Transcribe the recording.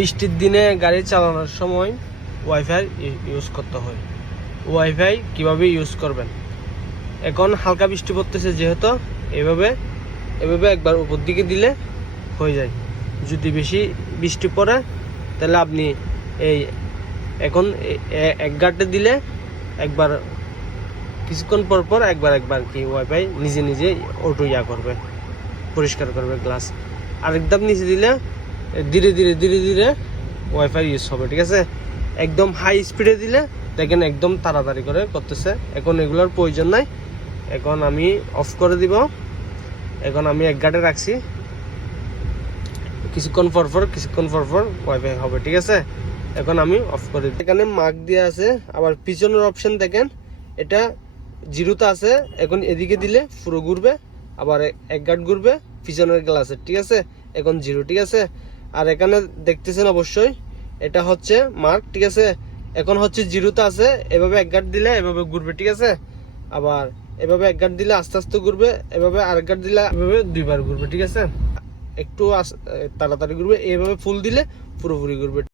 বৃষ্টির দিনে গাড়ি চালানোর সময় ওয়াইফাই ইউজ করতে হয়। ওয়াইফাই কীভাবে ইউজ করবেন? এখন হালকা বৃষ্টি পড়তেছে যেহেতু, এভাবে এভাবে একবার উপর দিকে দিলে হয়ে যায়। যদি বেশি বৃষ্টি পড়ে, তাহলে আপনি এই এখন এক গাঁটে দিলে একবার, কিছুক্ষণ পর পর একবার একবার কি ওয়াইফাই নিজে নিজে অটো ইয়া করবে, পরিষ্কার করবে গ্লাস আরেক ধাপ নিচে দিলে ধীরে ধীরে ধীরে ধীরে ওয়াইফাই ইউজ হবে, ঠিক আছে? একদম হাই স্পিডে দিলে দেখেন একদম তাড়াতাড়ি করে করতেছে। এখন এগুলোর প্রয়োজন নাই। এখন আমি অফ করে দিব। এখন আমি এক গাটে রাখছি। কিছুক্ষণ পর পর, কিছুক্ষণ পর পর ওয়াইফাই হবে, ঠিক আছে? এখন আমি অফ করে দিই। এখানে মার্ক দেওয়া আছে। আবার পিছনের অপশন দেখেন, এটা জিরোতে আছে। এখন এদিকে দিলে পুরো ঘুরবে। আবার এক গাট ঘুরবে, পিছনের গ্লাসের ঠিক আছে? এখন জিরো, ঠিক আছে? আর এখানে দেখতেছেন অবশ্যই, এটা হচ্ছে মার্ক, ঠিক আছে? এখন হচ্ছে জিরোতে আছে, এভাবে এক গাঁট দিলে এভাবে ঘুরবে, ঠিক আছে? আবার এভাবে এক গাঁট দিলে আস্তে আস্তে ঘুরবে, এভাবে আর গাঁট দিলে এভাবে দুইবার ঘুরবে, ঠিক আছে? একটু তাড়াতাড়ি ঘুরবে, এভাবে ফুল দিলে পুরোপুরি ঘুরবে।